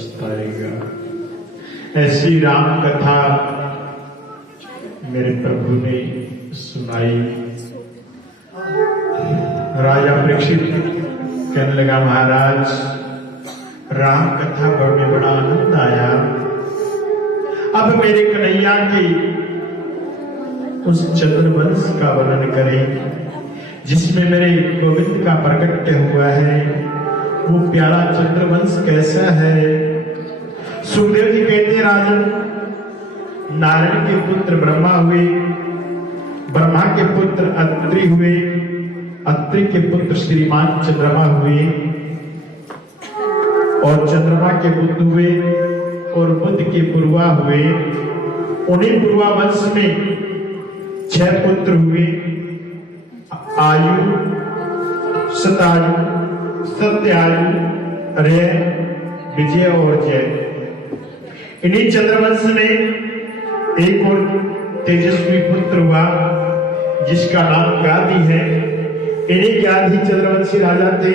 पछताएगा। ऐसी राम कथा मेरे प्रभु ने सुनाई। राजा परीक्षित कहने लगा, महाराज राम कथा में बड़ा आनंद आया। अब मेरे कन्हैया की उस चंद्रवंश का वर्णन करें जिसमें मेरे गोविंद का प्रकट्य हुआ है। वो प्यारा चंद्रवंश कैसा है? सुखदेव जी कहते हैं, राजन नारायण के पुत्र ब्रह्मा हुए, ब्रह्मा के पुत्र अत्रि हुए, अत्रि के पुत्र श्रीमान चंद्रमा हुए, और चंद्रमा के बुद्ध हुए, और बुद्ध के पूर्वा हुए। उन्हीं पूर्वा वंश में 6 पुत्र हुए, आयु, सतायु, सत्यायु, रे, विजय और जय। इन्हीं चंद्रवंश में एक और तेजस्वी पुत्र हुआ जिसका नाम गादी है। इन्हीं गादी चंद्रवंशी राजा थे।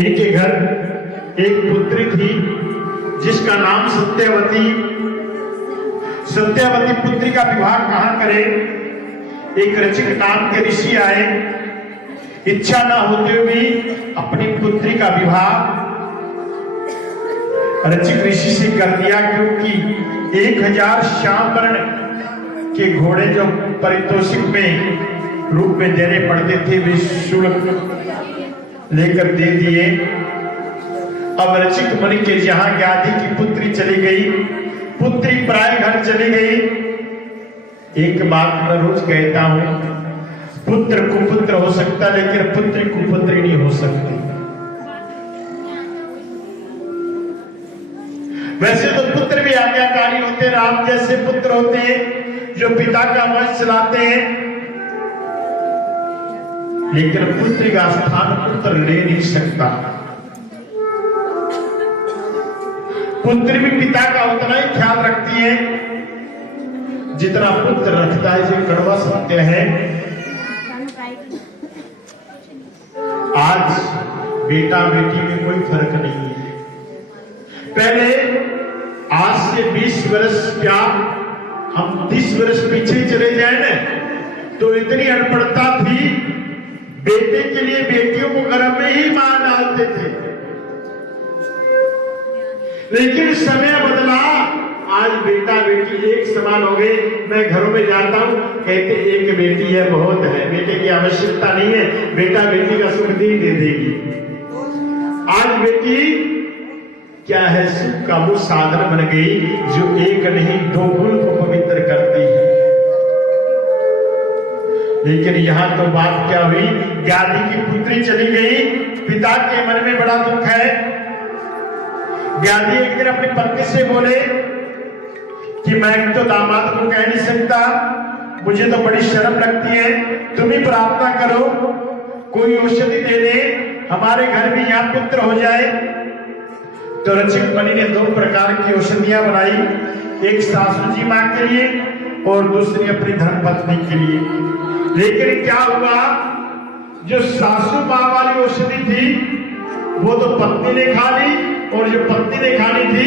इनके घर एक पुत्री थी जिसका नाम सत्यवती। सत्यवती पुत्री का विवाह कहां करें? एक रचिक नाम के ऋषि आए, इच्छा न होते हुए भी अपनी पुत्री का विवाह रचिक ऋषि से कर दिया, क्योंकि 1000 श्याम वर्ण के घोड़े जो पारितोषिक में रूप में देने पड़ते थे वे शुल्क लेकर दे दिए। अब रचिक मुनि के जहां गादी की पुत्री चली गई, पुत्री पराए घर चली गई। एक बात मैं रोज कहता हूं, पुत्र कुपुत्र हो सकता लेकिन पुत्री कुपुत्री नहीं हो सकती। वैसे तो पुत्र भी आज्ञाकारी होते, राम जैसे पुत्र होते हैं जो पिता का वंश चलाते हैं, लेकिन पुत्री का स्थान पुत्र ले नहीं सकता। पुत्री भी पिता का उतना ही ख्याल रखती है जितना पुत्र रखता है। ये कड़वा सत्य है। आज बेटा बेटी में कोई फर्क नहीं है। पहले आज से 20 वर्ष क्या हम 30 वर्ष पीछे चले जाए ना, तो इतनी अनपढ़ता थी, बेटे के लिए बेटियों को गर्भ में ही मार डालते थे। लेकिन समय बदला, आज बेटा बेटी एक समान हो गए। मैं घरों में जाता हूं, कहते एक बेटी है बहुत है, बेटे की आवश्यकता नहीं है, बेटा बेटी का सुख दे देगी। आज बेटी क्या है? सुख का वो साधन बन गई जो एक नहीं 2 गुण को पवित्र करती है। लेकिन यहां तो बात क्या हुई, गादी की पुत्री चली गई, पिता के मन में बड़ा दुख है। गादी एक दिन अपनी पत्नी से बोले कि मैं तो दामाद को कह नहीं सकता, मुझे तो बड़ी शर्म लगती है, तुम ही प्रार्थना करो, कोई औषधि दे दे, हमारे घर भी यहाँ पुत्र हो जाए। तो रचिक मुनि ने 2 प्रकार की औषधियां बनाई, एक सासू जी मां के लिए और दूसरी अपनी धर्मपत्नी के लिए। लेकिन क्या हुआ, जो सासू मां वाली औषधि थी वो तो पत्नी ने खा ली, और जो पत्नी ने खानी थी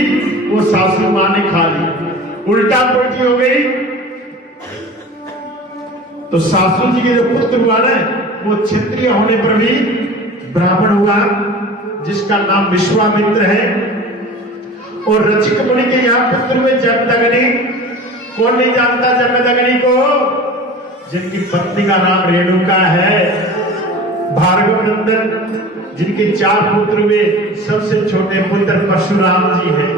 वो सासू मां ने खा ली, उल्टा पुल्टी हो गई। तो सासू जी के जो पुत्र हुआ ना, वो क्षत्रिय होने पर भी ब्राह्मण हुआ जिसका नाम विश्वामित्र है। और रचिक मुनि के यहाँ पुत्र हुए जमदग्नि। कौन नहीं जानता जमदग्नि को? जिनकी पत्नी का नाम रेणुका है। भार्गव नंदन, जिनके 4 पुत्र हुए, सबसे छोटे पुत्र परशुराम जी हैं,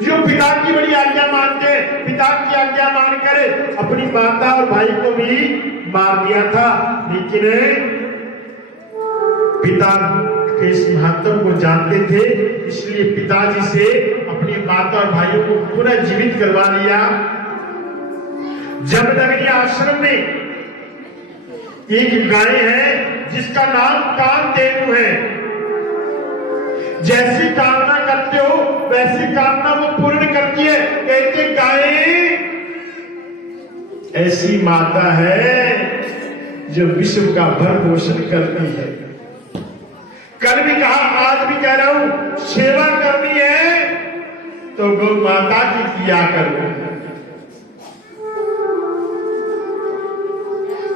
जो पिता की बड़ी आज्ञा मानते, पिता की आज्ञा मानकर अपनी माता और भाई को भी मार दिया था। लेकिन पिता के इस महत्व को जानते थे, इसलिए पिताजी से अपनी माता और भाइयों को पुनः जीवित करवा लिया। जमदग्नि आश्रम में एक गाय है जिसका नाम कामधेनु है। जैसी कामना करते हो वैसी कामना वो पूर्ण करती है। कहते गाय ऐसी माता है जो विश्व का भरण पोषण करती है। कल भी कहा, आज भी कह रहा हूं, सेवा करनी है तो गौ माता की किया करो।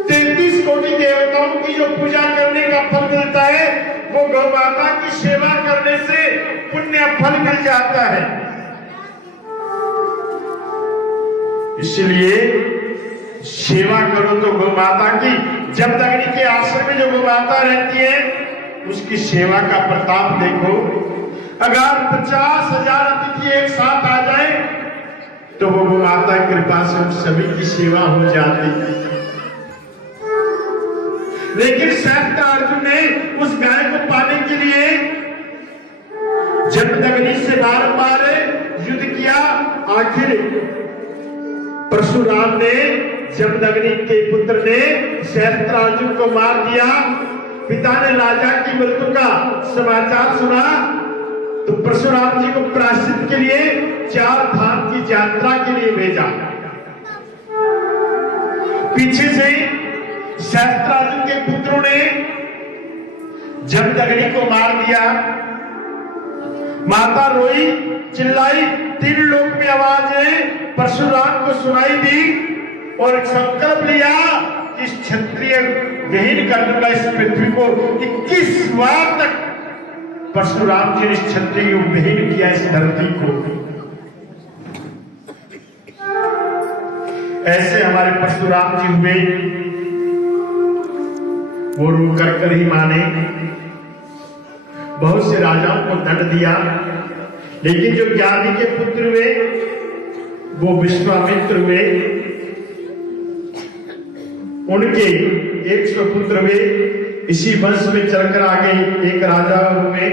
33 कोटि देवताओं की जो पूजा करने का फल मिलता है, वो गौ माता की सेवा करने से पुण्य फल मिल जाता है। इसलिए सेवा करो तो गौ माता की। जमदग्नि के आश्रम में जो गौ माता रहती है, उसकी सेवा का प्रताप देखो। अगर 50,000 अतिथि एक साथ आ जाए तो वो गौ माता की कृपा से उन सभी की सेवा हो जाती है। लेकिन श्रेष्ठ अर्जुन ने उस गाय को पाने के लिए जमदग्नि से बारंबार युद्ध किया। आखिर परशुराम ने, जमदग्नि के पुत्र ने श्रेष्ठ अर्जुन को मार दिया। पिता ने राजा की मृत्यु का समाचार सुना तो परशुराम जी को प्रायश्चित के लिए 4 धाम की यात्रा के लिए भेजा। पीछे से शस्त्रार्जुन के पुत्रों ने जमदग्नि को मार दिया। माता रोई, चिल्लाई, 3 लोक में आवाजें परशुराम को सुनाई दी और संकल्प लिया कि इस क्षत्रिय विहीन कर दूंगा इस पृथ्वी को। 21 बार तक परशुराम जी ने इस क्षत्रिय को विहीन किया, इस धरती को। ऐसे हमारे परशुराम जी हुए, वो रो कर ही माने। बहुत से राजाओं को दंड दिया, लेकिन जो ज्ञानी के पुत्र हुए वो विश्वामित्र हुए। उनके 100 पुत्र हुए। इसी वंश में चलकर आगे एक राजा हुए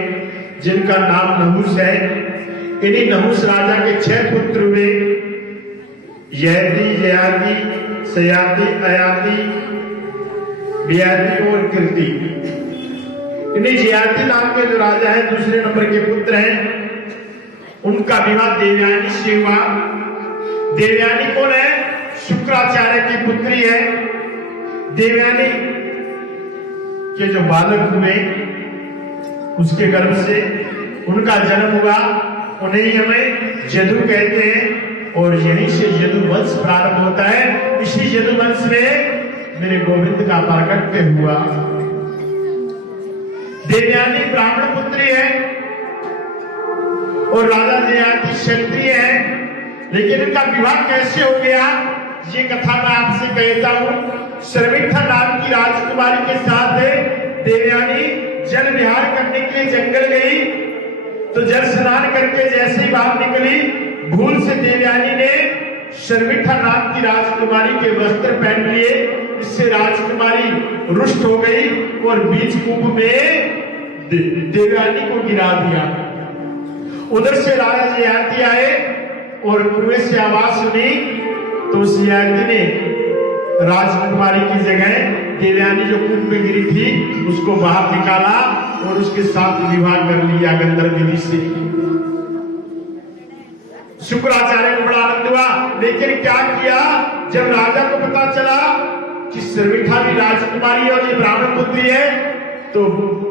जिनका नाम नहुस है। इन्हीं नहुस राजा के 6 पुत्र हुए, ययाति, जयाति, सयाति, अयाति, बियाति और कीर्ति। इन्हीं जयाति नाम के जो राजा है, दूसरे नंबर के पुत्र हैं, उनका विवाह देवयानी से हुआ। देवयानी कौन है? शुक्राचार्य की पुत्री है। देवयानी के जो बालक हुए उसके गर्भ से उनका जन्म हुआ, उन्हें हमें यदु कहते हैं और यहीं से यदु वंश प्रारंभ होता है। इसी यदु वंश में मेरे गोविंद का प्राकट्य हुआ। देवयानी ब्राह्मण पुत्री है और राजा जयाति क्षत्रिय है, लेकिन इनका विवाह कैसे हो गया ये कथा मैं आपसे कहता हूं। शर्मिष्ठा नाम की राजकुमारी के साथ देवयानी जल विहार करने के लिए जंगल गई, तो जल स्नान करके जैसे ही बाहर निकली, भूल से देवयानी ने शर्मिष्ठा नाम की राजकुमारी के वस्त्र पहन लिए। इससे राजकुमारी रुष्ट हो गई और बीच कुंभ में देवयानी को गिरा दिया। उधर से राजा जयाति आए और कुएं से आवाज सुनी, तो उस जयाति ने राजकुमारी की जगह देवयानी जो कुंभ में गिरी थी उसको बाहर निकाला और उसके साथ विवाह कर लिया गंधर्व विधि से। शुक्राचार्य को बड़ा आनंद हुआ, लेकिन क्या किया, जब राजा को पता चला कि शर्मिष्ठा भी राजकुमारी और ये ब्राह्मण पुत्री है, तो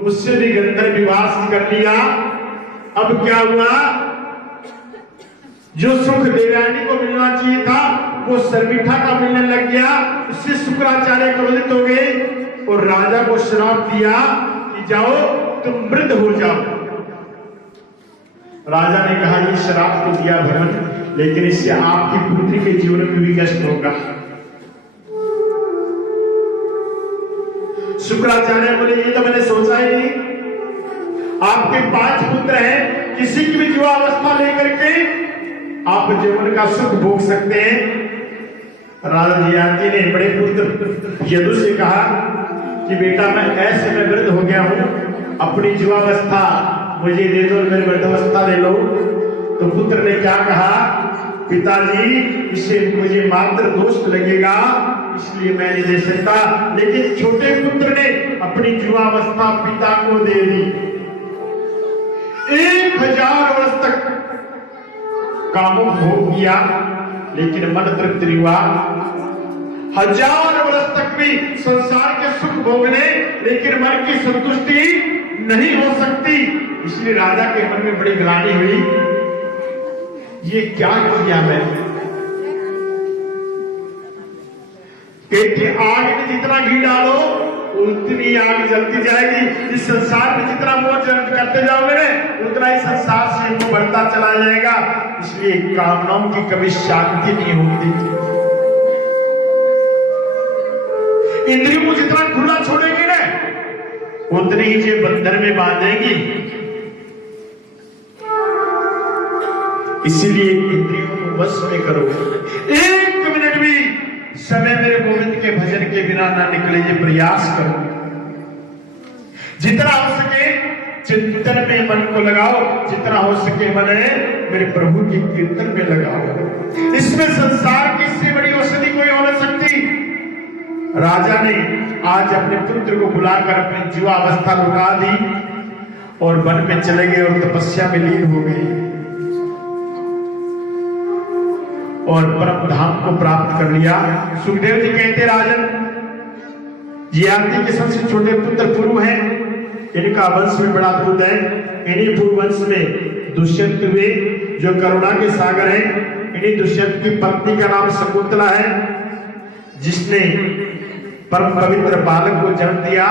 उससे भी गंधर्व विवाह कर लिया। अब क्या हुआ, जो सुख देवयानी को मिलना चाहिए था वो शर्मिष्ठा का मिलने लग गया। इससे शुक्राचार्य क्रोधित हो गए और राजा को श्राप दिया कि जाओ तुम मृत हो जाओ। राजा ने कहा ये श्राप तो दिया भगवान, लेकिन इससे आपकी पुत्री के जीवन में भी कष्ट होगा। शुक्राचार्य बोले ये तो मैंने सोचा ही नहीं। आपके 5 पुत्र हैं, किसी की भी युवावस्था लेकर के आप जीवन का सुख भोग सकते हैं। राजा जयाति ने बड़े पुत्र यदु से कहा कि बेटा मैं ऐसे में वृद्ध हो गया हूं, अपनी युवावस्था मुझे दे दो, मेरी वृद्धावस्था ले लो। तो पुत्र ने क्या कहा, पिताजी इसे मुझे मात्र दोष लगेगा इसलिए मैं नहीं दे सकता। लेकिन छोटे पुत्र ने अपनी युवावस्था पिता को दे दी। 1000 वर्ष तक कामों भोग किया लेकिन मन तृप्त नहीं हुआ। 1000 वर्ष तक भी संसार के सुख भोगने लेकिन मन की संतुष्टि नहीं हो सकती। इसलिए राजा के मन में बड़ी ग्लानि हुई, ये क्या किया मैंने। कहते आग में जितना घी डालो उतनी आग जलती जाएगी। इस संसार में जितना मोह करते जाओगे ना उतना ही संसार से मोह बढ़ता चला जाएगा। इसलिए कामनाओं की कभी शांति नहीं होती। इंद्रियों को जितना खुला छोड़ेंगे ना उतनी ही ये बंधन में बांधेगी। इसीलिए इंद्रियों को वश में करो। एक मिनट भी समय मेरे गोविंद के भजन के बिना ना निकले, ये प्रयास करो। जितना हो सके चिंतन में मन को लगाओ, जितना हो सके मन मेरे प्रभु के कीर्तन में लगाओ। इसमें संसार की इससे बड़ी औषधि कोई हो न सकती। राजा ने आज अपने पुत्र को बुलाकर अपनी जुआवस्था रुका दी और वन में चले गए और तपस्या में लीन हो गए और परम धाम को प्राप्त कर लिया। सुखदेव जी कहते राजन, ये आदि के सबसे छोटे पुत्र पुरु हैं, इनका वंश में बड़ा दूध है। इन्हीं पुरु वंश में दुष्यंत हुए जो करुणा के सागर हैं। इन्हीं दुष्यंत की पत्नी का नाम शकुंतला है जिसने परम पवित्र बालक को जन्म दिया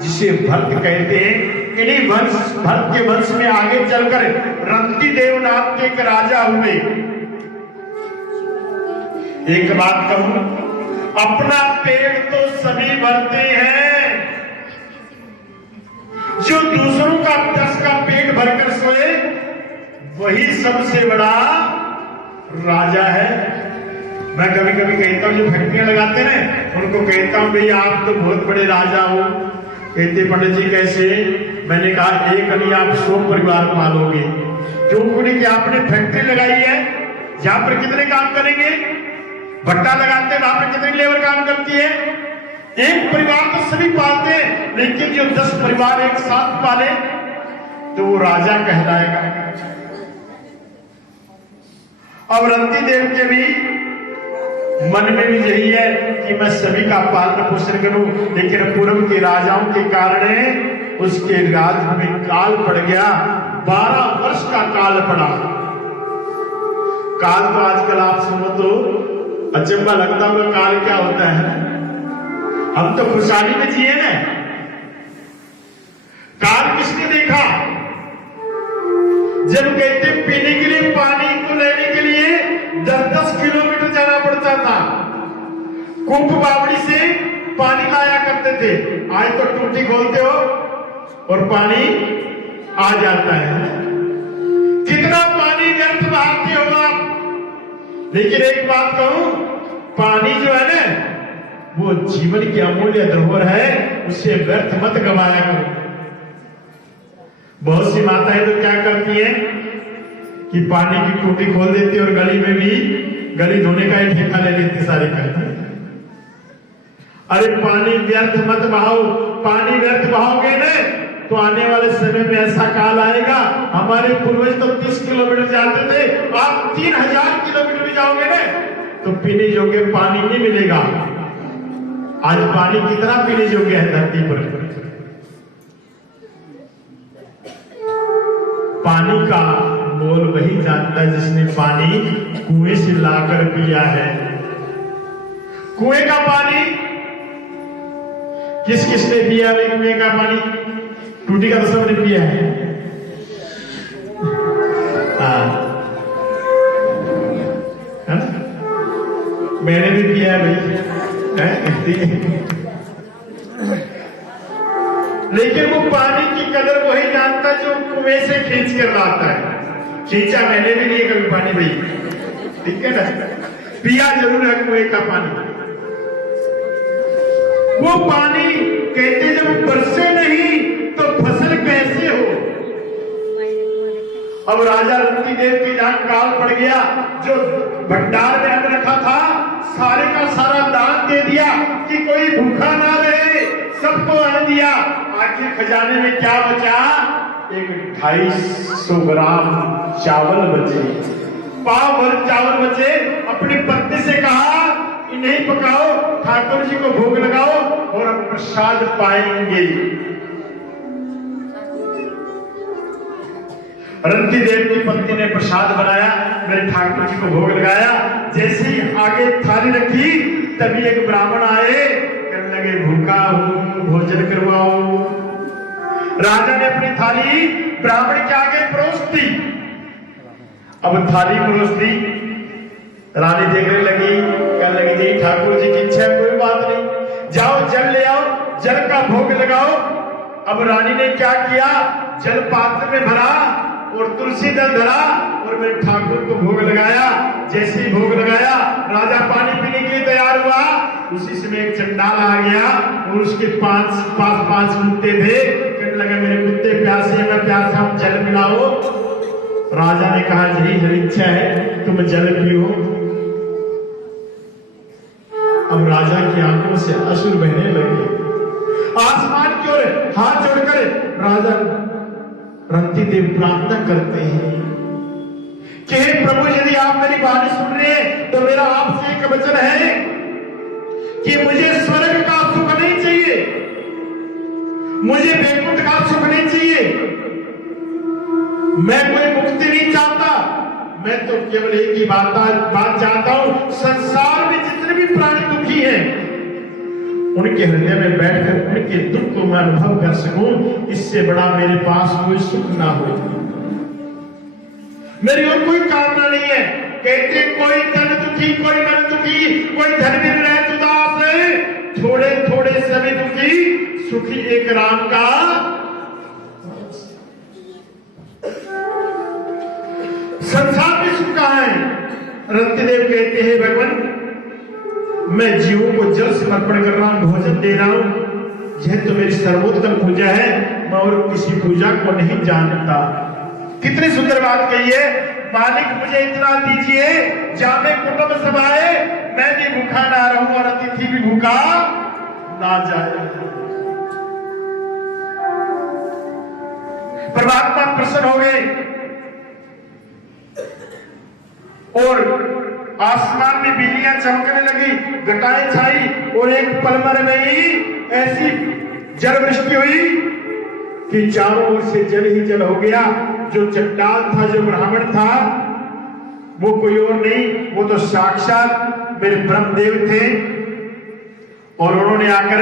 जिसे भरत कहते हैं। इन्हीं वंश भरत के वंश में आगे चलकर रंती देव नाम के एक राजा हुए। एक बात कहूं, अपना पेट तो सभी भरते हैं, जो दूसरों का 10 का पेट भरकर सोए वही सबसे बड़ा राजा है। मैं कभी कभी कहता हूं जो फैक्ट्रियां लगाते हैं उनको कहता हूं भैया आप तो बहुत बड़े राजा हो। कहते पंडित जी कैसे? मैंने कहा एक नहीं आप 100 परिवार पालोगे। क्योंकि आपने फैक्ट्री लगाई है, जहां पर कितने काम करेंगे? भट्टा लगाते हैं, वहां पर कितनी लेबर काम करती है? एक परिवार तो सभी पालते हैं, लेकिन जो 10 परिवार एक साथ पाले तो वो राजा कहलाएगा। अब रंती देव के भी मन में भी यही है कि मैं सभी का पालन पोषण करूं, लेकिन पूर्व के राजाओं के कारण उसके राज्य में काल पड़ गया। 12 वर्ष का काल पड़ा। काल तो आजकल आप सुनो तो अचंबा लगता हुआ काल क्या होता है। हम तो खुशहाली में जिए ना। काल किसने देखा? जब कहते पीने के लिए पानी को लेने के लिए 10-10 किलोमीटर जाना पड़ता था। कुंभ बावड़ी से पानी लाया करते थे। आज तो टूटी खोलते हो और पानी आ जाता है। कितना पानी व्यर्थ बहाते हो आप। लेकिन एक बात कहूं, पानी जो है ना वो जीवन की अमूल्य धरोहर है, उसे व्यर्थ मत गवाया करो। बहुत सी माताएं तो क्या करती हैं कि पानी की टूटी खोल देती और गली में भी गली धोने का ही ठेका ले लेती सारी करती। अरे पानी व्यर्थ मत बहाओ। पानी व्यर्थ बहाओगे ना तो आने वाले समय में ऐसा काल आएगा। हमारे पूर्वज तो 30 किलोमीटर जाते थे, आप 3000 किलोमीटर भी जाओगे ना तो पीने योग्य पानी नहीं मिलेगा। आज पानी कितना पीने योग्य है धरती पर? पानी का मोल वही जानता है जिसने पानी कुएं से लाकर पिया है। कुएं का पानी किस किसने पिया? कुएं का पानी टूटी का तो सबने पिया है। मैंने भी पिया है भाई। लेकिन वो पानी की कदर वही जानता जो कुएं से खींच कर लाता है। खींचा मैंने भी नहीं कभी पानी भाई, ठीक है ना। पिया जरूर है कुएं का पानी। वो पानी कहते जब बरसे नहीं तो फसल कैसे हो। अब राजा रंती देव की जहां काल पड़ गया, जो भंडार में अन्न रखा था सारे का सारा दान दे दिया कि कोई भूखा ना रहे, सबको अन्न दिया। आखिर खजाने में क्या बचा? एक 250 ग्राम चावल बचे, पाव भर चावल बचे। अपनी पत्नी से कहा इन्हें पकाओ, ठाकुर जी को भोग लगाओ और अब प्रसाद पाएंगे। रंती देव की पत्नी ने प्रसाद बनाया, मेरे ठाकुर जी को भोग लगाया। जैसे ही आगे थाली रखी तभी एक ब्राह्मण आए, कहने लगे भूखा हूं, भोजन करवाओ। राजा ने अपनी थाली ब्राह्मण के आगे परोस दी। अब थाली परोस दी, रानी देखने लगी, कहने लगी जी ठाकुर जी की इच्छा है, कोई बात नहीं, जाओ जल ले आओ, जल का भोग लगाओ। अब रानी ने क्या किया, जल पात्र में भरा और तुलसी दल धरा और मेरे ठाकुर को भोग लगाया। जैसे ही भोग लगाया, राजा पानी पीने के लिए तैयार हुआ, उसी समय एक चंडाल आ गया और उसके पास पांच कुत्ते थे। कहने लगा मेरे कुत्ते प्यासे, मैं प्यासा हूं, जल पिलाओ। राजा ने कहा जी हरी इच्छा है, तुम जल पियो। अब राजा की आंखों से अश्रु बहने लगे। आसमान की ओर हाथ जोड़कर राजा रंती देव प्रार्थना करते हैं कि हे प्रभु, यदि आप मेरी वाणी सुन रहे हैं तो मेरा आपसे एक वचन है कि मुझे स्वर्ग का सुख नहीं चाहिए, मुझे वैकुंठ का सुख नहीं चाहिए, मैं कोई मुक्ति नहीं चाहता, मैं तो केवल एक ही बात चाहता हूं, संसार में जितने भी प्राणी दुखी हैं उनके हृदय में बैठकर उनके दुख को मैं अनुभव कर सकूं, इससे बड़ा मेरे पास कोई सुख ना हो। मेरी और कोई कामना नहीं है। कहते कोई तन दुखी, कोई मन दुखी, कोई धन बिन रहे उदास है, थोड़े थोड़े सभी दुखी, सुखी एक राम का। संसार में सुख कहां है? रंतिदेव कहते हैं भगवान, मैं जीवों को जल समर्पण कर रहा हूं, भोजन दे रहा हूं, यह तो मेरी सर्वोत्तम पूजा है, मैं और किसी पूजा को नहीं जानता। कितनी सुंदर बात कही है, मालिक मुझे इतना दीजिए, जामे कुटुंब सभाए, मैं भी भूखा ना रहूं और अतिथि भी भूखा ना जाए। परमात्मा प्रसन्न हो गए और आसमान में बिजलियां चमकने लगी, घटाएं छाई और एक पलमर में ही ऐसी जल वृष्टि हुई कि चारों ओर से जल ही जल हो गया। जो चंडाल था, जो ब्राह्मण था, वो कोई और नहीं, वो तो साक्षात मेरे ब्रह्मदेव थे। और उन्होंने आकर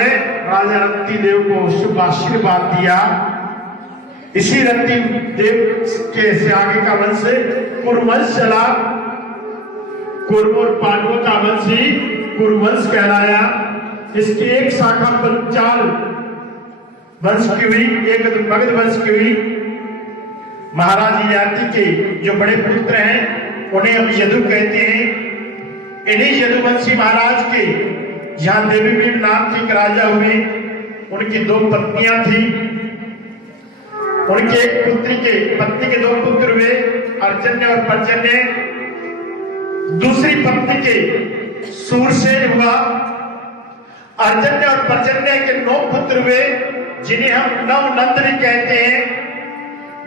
राजा रंती देव को शुभ आशीर्वाद दिया। इसी रंती देव के से आगे का वंश कुरुवंश चला। कुरु और पांडवों का वंश ही कुरुवंश कहलाया। इसकी एक शाखा पंचाल वंश की हुई, एक मगध वंश की हुई। महाराज ययाति के जो बड़े पुत्र हैं उन्हें हम यदु कहते हैं। इन्हीं यदुवंशी महाराज के जहां देवीवीर नाम के एक राजा हुए, उनकी दो पत्नियां थी। उनके एक पत्नी के दो पुत्र हुए, अर्जन्य और पर्जन्य। दूसरी पत्नी के सूरसेन हुआ। अर्जन्य और पर्जन्य के 9 पुत्र हुए, जिन्हें हम नव नंद भी कहते हैं।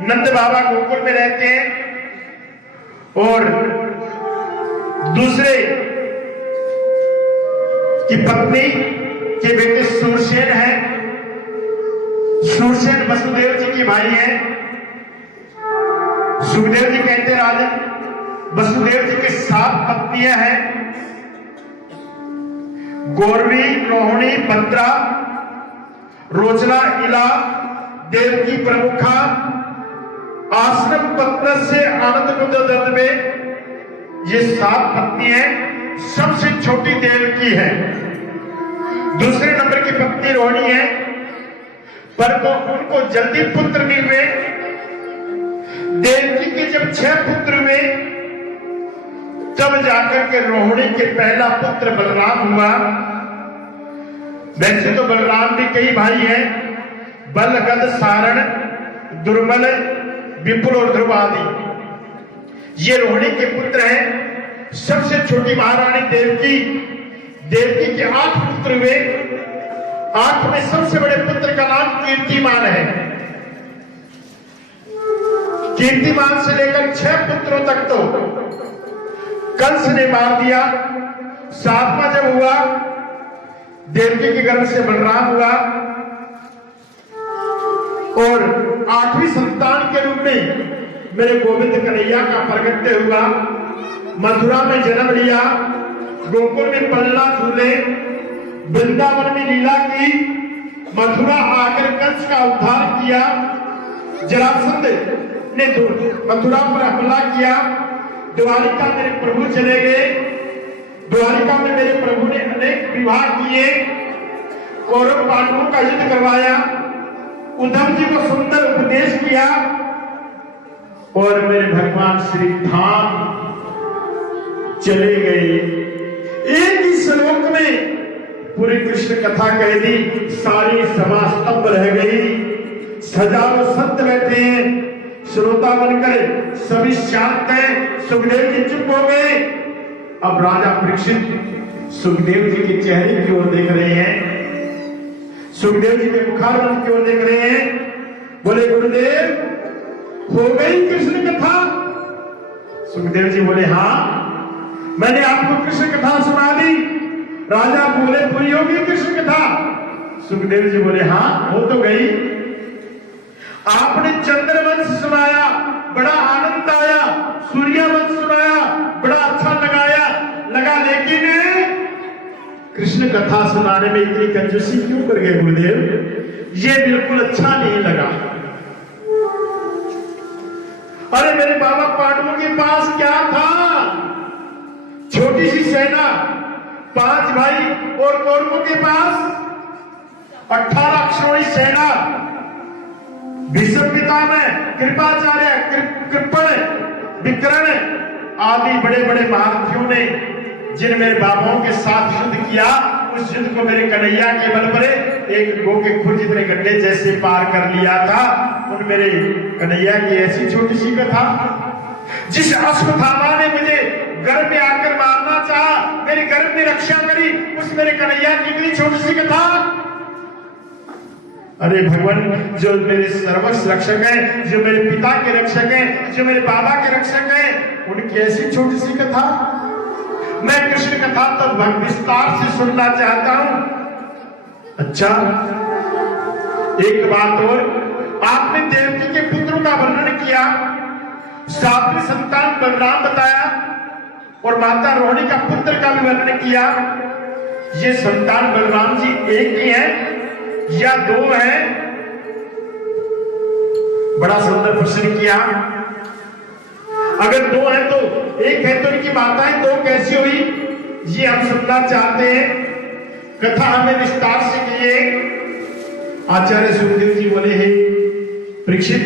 नंद बाबा गोकुल में रहते हैं। और दूसरे की पत्नी के बेटे सूरसेन हैं। सूरसेन वसुदेव जी के भाई हैं। सुखदेव जी कहते राजन, वसुदेव जी के 7 पत्नियां हैं। गौरवी, रोहिणी, भद्रा, रोचना, इला, देवकी प्रमुखा, आश्रम पत्न से आनंद कुंद में ये 7 पत्नी हैं। सबसे छोटी देवकी है। दूसरे नंबर की पत्नी रोहिणी है, पर उनको जल्दी पुत्र नहीं हुए। देवकी के जब 6 पुत्र हुए तब जाकर के रोहिणी के पहला पुत्र बलराम हुआ। वैसे तो बलराम भी कई भाई हैं, बल, गद, सारण, दुर्बल, विपुल और ध्रुव आदि। ये रोहिणी के पुत्र हैं। सबसे छोटी महारानी देवकी के 8 पुत्र हुए। 8 में सबसे बड़े पुत्र का नाम कीर्तिमान है। कीर्तिमान से लेकर 6 पुत्रों तक तो कंस ने मार दिया। 7वां जब हुआ, देवकी के गर्भ से बलराम हुआ। और 8वीं संतान के रूप में मेरे गोविंद कन्हैया का प्रगट्य हुआ, मथुरा में जन्म लिया, गोकुल में पल्ला झूले, वृंदावन में लीला की, मथुरा आकर कंस का उद्धार किया, जरासंध ने मथुरा पर हमला किया, द्वारिका मेरे प्रभु चले गए, द्वारिका में मेरे प्रभु ने अनेक विवाह किए, कौरव पांडवों का युद्ध करवाया, उद्धव जी को सुंदर उपदेश किया और मेरे भगवान श्री धाम चले गए। एक ही श्लोक में पूरी कृष्ण कथा कह दी, सारी सभा स्तब्ध रह गई, हजारों संत बैठे हैं, श्रोता बनकर सभी शांत हैं, सुखदेव जी चुप हो गए। अब राजा परीक्षित सुखदेव जी के चेहरे की ओर देख रहे हैं, सुखदेव जी के मुखारविंद की ओर देख रहे हैं, बोले गुरुदेव हो गई कृष्ण कथा? सुखदेव जी बोले हाँ, मैंने आपको कृष्ण कथा सुना दी। राजा बोले पूरी होगी कृष्ण कथा? सुखदेव जी बोले हाँ हो तो गई। आपने चंद्रवंश सुनाया, बड़ा आनंद आया, सूर्यवंश सुनाया, बड़ा अच्छा लगा, लेकिन कृष्ण कथा सुनाने में इतनी कंजूसी क्यों कर गए गुरुदेव? ये बिल्कुल अच्छा नहीं लगा। अरे मेरे बाबा पांडवों के पास क्या था? छोटी सी सेना, 5 भाई, और कौरवों के पास 18 अक्षौहिणी सेना, भीष्म पितामह, कृपाचार्य, कृपण, विकर्ण आदि बड़े बड़े महारथियों ने जिन मेरे बाबाओं के साथ युद्ध किया, उस युद्ध को मेरे कन्हैया के बल पर एक गो के खुर जितने गड्ढे जैसे पार कर लिया था। उन मेरे कन्हैया की ऐसी छोटी सी कथा, जिस अश्वत्थामा ने मुझे गर्भ में आकर मारना चाहा, मेरी गर्भ में रक्षा करी, उस मेरे कन्हैया की इतनी छोटी सी कथा। अरे भगवान, जो मेरे सर्वस्व रक्षक हैं, जो मेरे पिता के रक्षक हैं, जो मेरे बाबा के रक्षक हैं, उनकी ऐसी छोटी सी कथा। मैं कृष्ण कथा तो विस्तार से सुनना चाहता हूं। अच्छा, एक बात और, आपने देवकी के पुत्रों का वर्णन किया, सातवीं संतान बलराम बताया और माता रोहिणी का पुत्र का भी वर्णन किया। ये संतान बलराम जी एक ही है या 2 हैं? बड़ा सुंदर प्रश्न किया। अगर 2 हैं तो एक है तो इनकी माताएं 2 कैसी हुई, ये हम सुनना चाहते हैं। कथा हमें विस्तार से कहिए। आचार्य सुखदेव जी बोले, हे परीक्षित,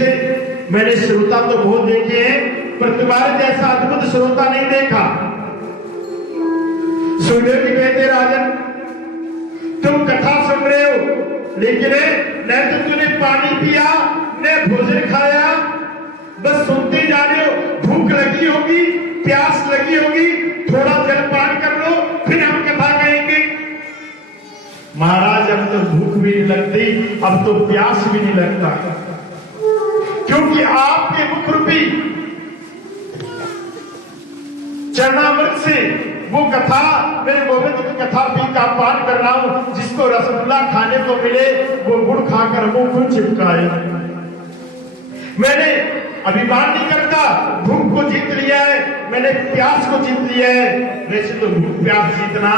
मैंने श्रोता तो बहुत देखे हैं, पर तुम्हारे जैसा अद्भुत श्रोता नहीं देखा। सुखदेव जी कहते, राजन तुम कथा सुन रहे हो, लेकिन न तो तूने पानी पिया न भोजन खाया, बस सुनते जा रहे हो। भूख लगी होगी, प्यास लगी होगी, थोड़ा जलपान कर लो, फिर हम कथा कहेंगे। महाराज, अब तो भूख भी नहीं लगती, अब तो प्यास भी नहीं लगता, क्योंकि आपके मुख रूपी चरणामृत से वो कथा, मेरे गोविंद की कथा भी का पान कर रहा हूं। जिसको रसगुल्ला खाने को मिले, वो गुड़ खाकर मुंह को चिपकाए। मैंने अभिमान नहीं करता, भूख को जीत लिया है, मैंने प्यास को जीत लिया है। वैसे तो भूख प्यास जीतना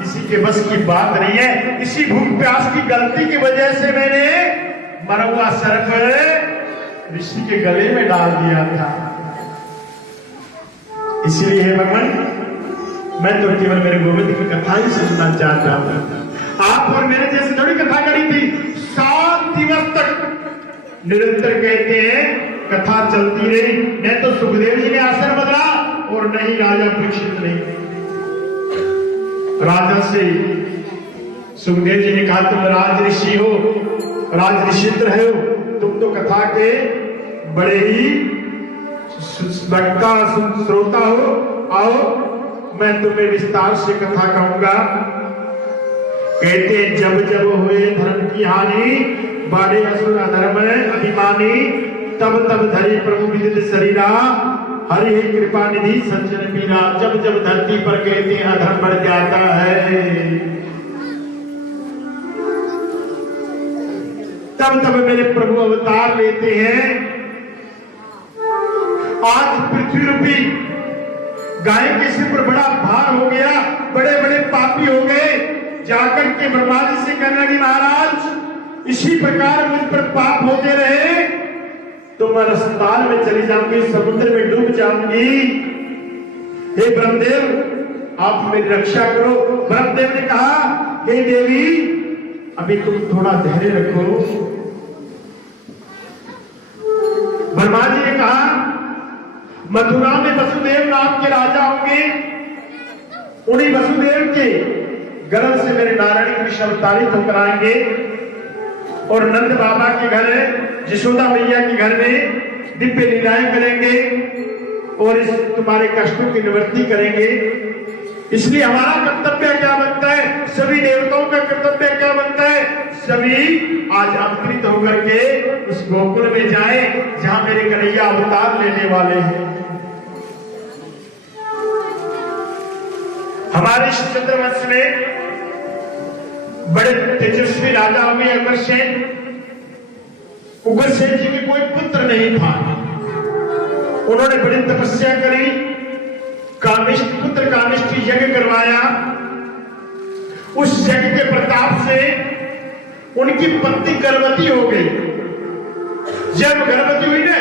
किसी के बस की बात नहीं है। इसी भूख प्यास की गलती की वजह से मैंने मरा हुआ सर्प ऋषि के गले में डाल दिया था। इसलिए है भगवान, मैं तो केवल मेरे गोविंद की कथा ही सुनना चाहता हूं। आप और मेरे जैसे थोड़ी कथा करी थी। 7 दिवस तक निरंतर कहते हैं कथा चलती रही। न तो सुखदेव जी ने आसन बदला और न ही राजा परीक्षित ने। राजा से सुखदेव जी ने कहा, तुम राज ऋषि हो, राज ऋषित्र हो, तुम तो कथा के बड़े ही वक्ता श्रोता हो, आओ मैं तुम्हें विस्तार से कथा कहूंगा। कहते, जब जब हुए धर्म की हानि, बाढ़े असुर अधर्म अभिमानी, तब तब धरे प्रभु विदित शरीरा, हरि ही कृपा निधि सज्जन मीरा। जब जब धरती पर कहते हैं अधर्म बढ़ जाता है, तब तब मेरे प्रभु अवतार लेते हैं आज पृथ्वी रूपी गाय के सिर पर बड़ा भार हो गया, बड़े बड़े पापी हो गए। जाकर के ब्रह्मा जी से कहने लगी, महाराज इसी प्रकार मुझ पर पाप होते रहे तो मैं अस्पताल में चली जाऊंगी, समुद्र में डूब जाऊंगी। हे ब्रह्मदेव आप मेरी रक्षा करो। ब्रह्मदेव ने कहा, हे देवी अभी तुम थोड़ा धैर्य रखो। ब्रह्मा जी ने कहा, मथुरा में वसुदेव नाम के राजा होंगे, उन्हीं वसुदेव के गर्भ से मेरे नारायण कृष्ण अवतारित होकर आएंगे और नंद बाबा के घर, यशोदा मैया के घर में दिव्य लीलाएं करेंगे और इस तुम्हारे कष्टों की निवृत्ति करेंगे। इसलिए हमारा कर्तव्य क्या बनता है, सभी देवताओं का कर्तव्य क्या बनता है, सभी आज अवतरित होकर के उस गोकुल में जाए जहां मेरे कन्हैया अवतार लेने वाले हैं। हमारे इस चंद्रवंश में बड़े तेजस्वी राजा हुए उग्रसेन। उग्रसेन जी के कोई पुत्र नहीं था। उन्होंने बड़ी तपस्या करी, पुत्र कामिष्ठी यज्ञ करवाया। उस यज्ञ के प्रताप से उनकी पत्नी गर्भवती हो गई। जब गर्भवती हुई ना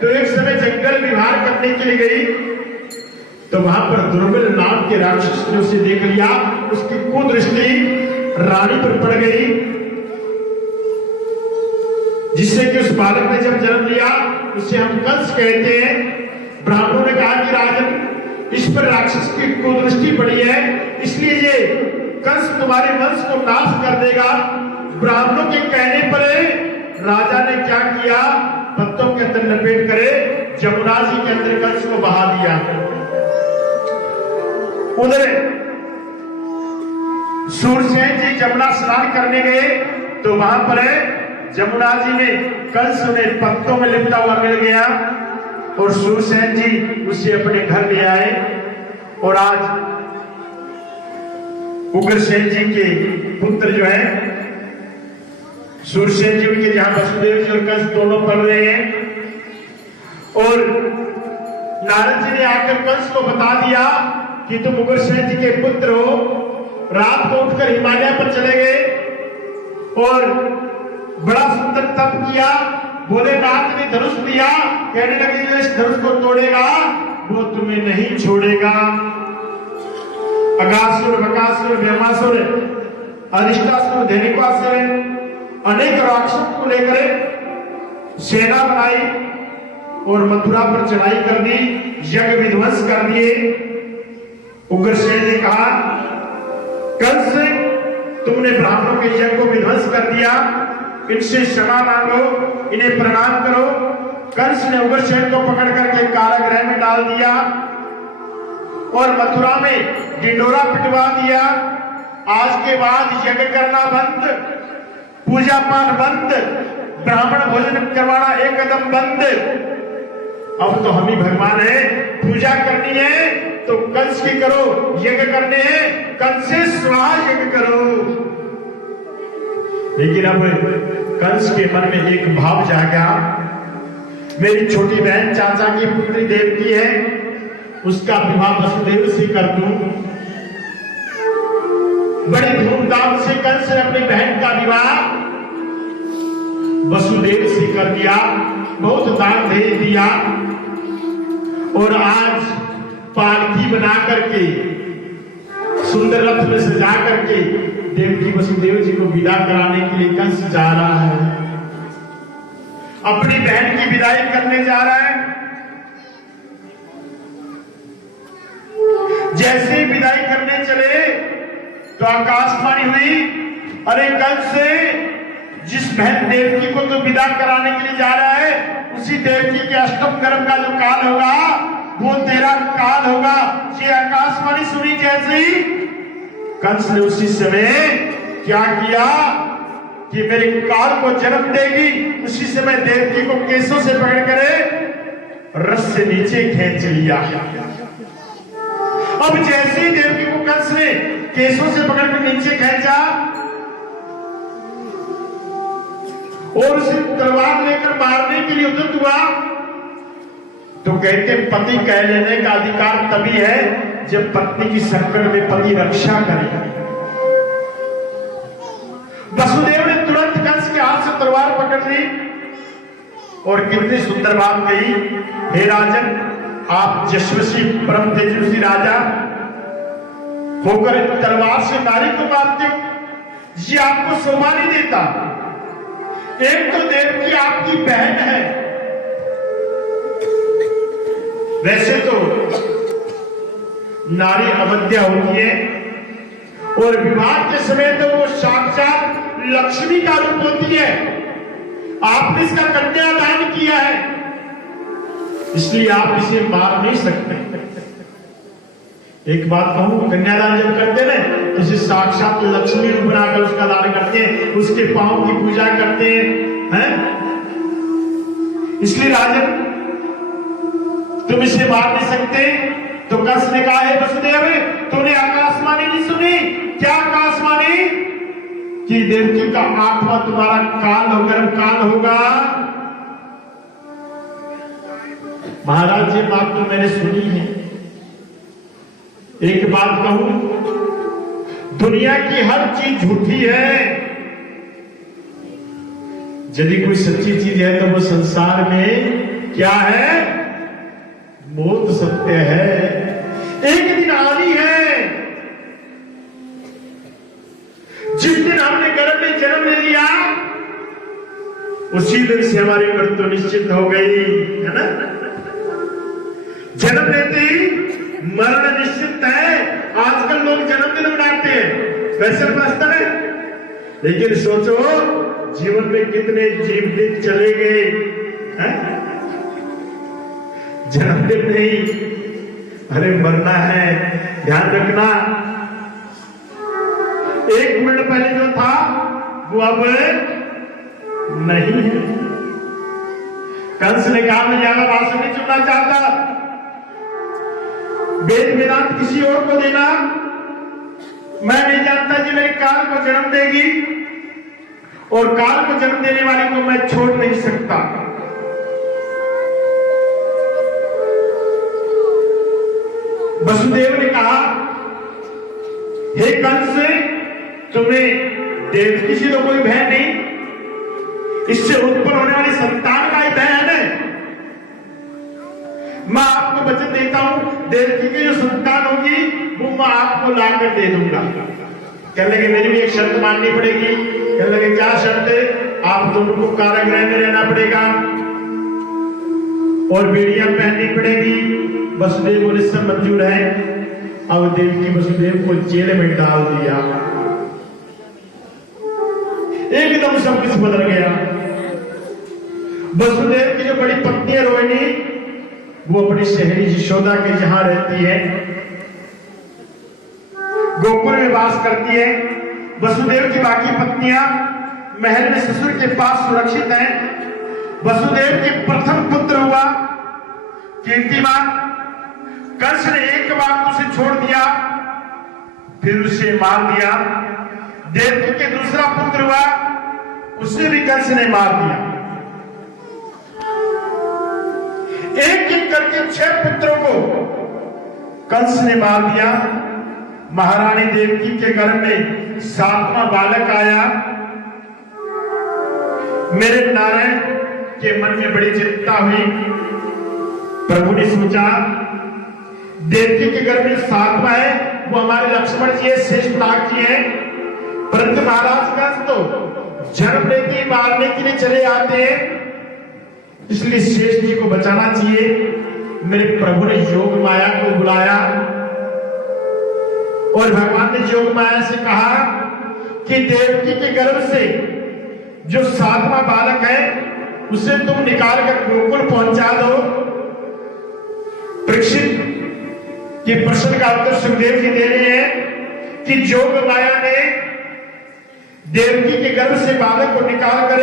तो एक समय जंगल विहार करने के लिए गई तो वहां पर दुर्बल नाम के राक्षस ने उसे देख लिया। उसकी कुदृष्टि रानी पर पड़ गई, जिससे कि उस बालक ने जब जन्म लिया उसे हम कंस कहते हैं। ब्राह्मणों ने कहा कि राजन इस पर राक्षस की कुदृष्टि पड़ी है, इसलिए ये कंस तुम्हारे वंश को नाश कर देगा। ब्राह्मणों के कहने पर राजा ने क्या किया, पत्तों के अंदर लपेट करे जमुना जी के अंदर कंस को बहा दिया। उधर सूरसेन जी जमुना स्नान करने गए तो वहां पर जमुना जी में कंस में पत्तों में लिपटा हुआ मिल गया और सूरसेन जी उसे अपने घर ले आए। और आज उग्रसेन जी के पुत्र जो है सूरसेन जी के, जहां वसुदेव जी और कंस दोनों पढ़ रहे हैं, और नारद जी ने आकर कंस को बता दिया कि तुम उग्रसेन जी के पुत्र हो। रात को उठकर हिमालय पर चले गए और बड़ा सुंदर तप किया। भोलेनाथ ने धनुष दिया, कहने लगे जो इस धनुष को तोड़ेगा वो तुम्हें नहीं छोड़ेगा। अगासुर, बकासुर, ब्रह्मासुर, अरिष्टासुर, धेनुकासुर, अनेक राक्षसों को लेकर सेना बनाई और मथुरा पर चढ़ाई कर दी, यज्ञ विध्वंस कर दिए। उग्रसेन ने कहा, कंस तुमने ब्राह्मणों के यज्ञ को विध्वंस कर दिया, इनसे क्षमा मांगो, इन्हें प्रणाम करो। कंस ने उग्रसेन को पकड़ करके कारागृह में डाल दिया और मथुरा में ढिंढोरा पिटवा दिया। आज के बाद यज्ञ करना बंद, पूजा पाठ बंद, ब्राह्मण भोजन करवाना एक कदम बंद। अब तो हम ही भगवान है, पूजा करनी है तो कंस की करो, यज्ञ करने हैं कंस से स्वाहा यज्ञ करो। लेकिन अब कंस के मन में एक भाव जागा, मेरी छोटी बहन चाचा की पुत्री देवकी है, उसका विवाह वसुदेव से कर दूं। बड़ी धूमधाम से कंस ने अपनी बहन का विवाह वसुदेव से कर दिया, बहुत दान दे दिया। और आज पालकी बना करके सुंदर रथ में सजा करके देवकी वसुदेव जी को विदा कराने के लिए कंस जा रहा है, अपनी बहन की विदाई करने जा रहा है। जैसे विदाई करने चले तो आकाशवाणी हुई, अरे कंस जिस बहन देवकी को तो विदा कराने के लिए जा रहा है उसी देवकी के अष्टम गर्भ का जो काल होगा वो तेरा काल होगा। ये आकाशवाणी सुनी जैसे ही कंस ने उसी समय क्या किया कि मेरे काल को जन्म देगी, उसी समय देवकी को केसों से पकड़ कर रस से नीचे खींच लिया। अब जैसे ही देवकी को कंस ने केसों से पकड़कर नीचे खींचा और उसे तलवार लेकर मारने के लिए उद्यत हुआ तो कहते पति कह लेने का अधिकार तभी है जब पत्नी की संकट में पति रक्षा करे। वसुदेव ने तुरंत कंस के हाथ से तलवार पकड़ ली और कितनी सुंदर बात कही, हे राजन, आप यशस्वी परम तेजस्वी राजा होकर तलवार से नारी को मारते हो, ये आपको शोभा नहीं देता। एक तो देवकी आपकी बहन है, वैसे तो नारी अवध्या होती है और विवाह के समय तो वो साक्षात लक्ष्मी का रूप होती है। आपने इसका कन्यादान किया है, इसलिए आप इसे मार नहीं सकते। एक बात कहूं, कन्यादान जब करते ना तो इसे साक्षात लक्ष्मी रूप बनाकर उसका दान करते हैं, उसके पांव की पूजा करते हैं। इसलिए राजन तुम इसे मार नहीं सकते। तो कंस ने कहा, है वसुदेव, तूने आकाशवाणी नहीं सुनी क्या? आकाशवाणी कि देवकी का आत्मा तुम्हारा काल होकर काल होगा। महाराज, ये बात तो मैंने सुनी है। एक बात कहूं, दुनिया की हर चीज झूठी है। यदि कोई सच्ची चीज है तो वो संसार में क्या है? मौत सत्य है, एक दिन आनी है। जिस दिन हमने गर्भ में जन्म ले लिया उसी दिन से हमारी मृत्यु निश्चित हो गई, है ना? जन्म लेते ही मरण निश्चित है। आजकल लोग जन्मदिन मनाते हैं, वैसे वास्तव है, लेकिन सोचो जीवन में कितने जीव दिन चले गए हैं? जन्मदिन नहीं, अरे मरना है, ध्यान रखना। एक मिनट पहले जो था वो अब नहीं है। कंस ने कहा, मैं ज्यादा भाषण नहीं सुनना चाहता, वेद वेदांत किसी और को देना। मैं नहीं जानता जी मेरी काल को जन्म देगी और काल को जन्म देने वाली को मैं छोड़ नहीं सकता। वसुदेव ने कहा, हे कंस, तुम्हें देवकी से तो कोई भय नहीं, इससे उत्पन्न होने वाली संतान का ही भय है ना। मैं आपको वचन देता हूं, देवकी की जो संतान होगी वो मैं आपको लाकर दे दूंगा। कहने लगे मेरी भी एक शर्त माननी पड़ेगी। कहने लगे क्या शर्त है? आप दोनों को कारागृह में रहना पड़ेगा और बेड़ियां पहननी पड़ेगी। वसुदेव बोले सब मंजूर है। अब देवकी वसुदेव को जेल में डाल दिया। एकदम सब कुछ बदल गया। वसुदेव की जो बड़ी पत्नी है रोहिणी, वो अपनी सहेली यशोदा के जहां रहती है, गोकुल में वास करती है। वसुदेव की बाकी पत्नियां महल में ससुर के पास सुरक्षित हैं। वसुदेव के प्रथम पुत्र हुआ कीर्तिमान। कंस ने एक बार उसे छोड़ दिया, फिर उसे मार दिया। देवकी के दूसरा पुत्र हुआ, उसे भी कंस ने मार दिया। एक एक करके 6 पुत्रों को कंस ने मार दिया। महारानी देवकी के घर में 7वां बालक आया। मेरे नारायण के मन में बड़ी चिंता हुई। प्रभु ने सोचा देवकी के घर में 7वां है, वो हमारे लक्ष्मण जी है, श्रेष्ठ नाग जी है, परंतु महाराज कंस तो जन्म लेते ही मारने के लिए चले आते हैं, इसलिए श्रेष्ठ जी को बचाना चाहिए। मेरे प्रभु ने योग माया को बुलाया और भगवान ने योग माया से कहा कि देवकी के गर्भ से जो 7वां बालक है उसे तुम निकाल कर गोकुल पहुंचा दो। परीक्षित के प्रश्न का उत्तर सुखदेव जी दे रहे हैं कि योग माया ने देवकी के गर्भ से बालक को निकाल कर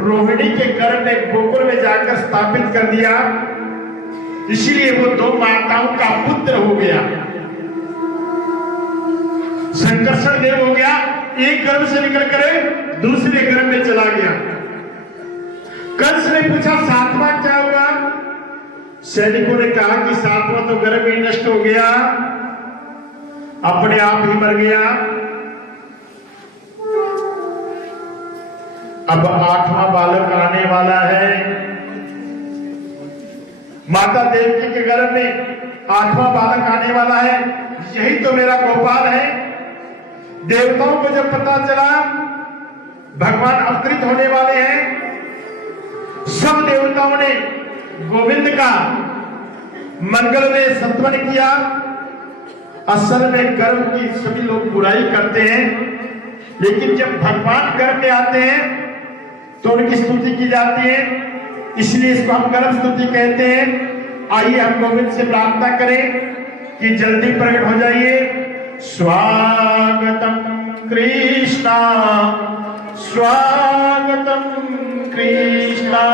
रोहिणी के गर्भ में गोकुल में जाकर स्थापित कर दिया, इसलिए वो 2 माताओं का पुत्र हो गया। संकर्षण देव हो गया, एक गर्भ से निकल कर दूसरे गर्भ में चला गया। कंस ने पूछा 7वां क्या हुआ? सैनिकों ने कहा कि सातवां तो गर्भ ही नष्ट हो गया, अपने आप ही मर गया, अब आठवां बालक आने वाला है। माता देवकी के गर्भ में आठवां बालक आने वाला है, यही तो मेरा गोपाल है। देवताओं को जब पता चला भगवान अवतरित होने वाले हैं, सब देवताओं ने गोविंद का मंगल में संतवन किया। असल में गर्भ की सभी लोग बुराई करते हैं, लेकिन जब भगवान गर्भ में आते हैं तो उनकी स्तुति की जाती है, इसलिए इसको हम गर्भ स्तुति कहते हैं। आइए हम गोविंद से प्रार्थना करें कि जल्दी प्रकट हो जाइए। स्वागतम कृष्णा, स्वागतम कृष्णा।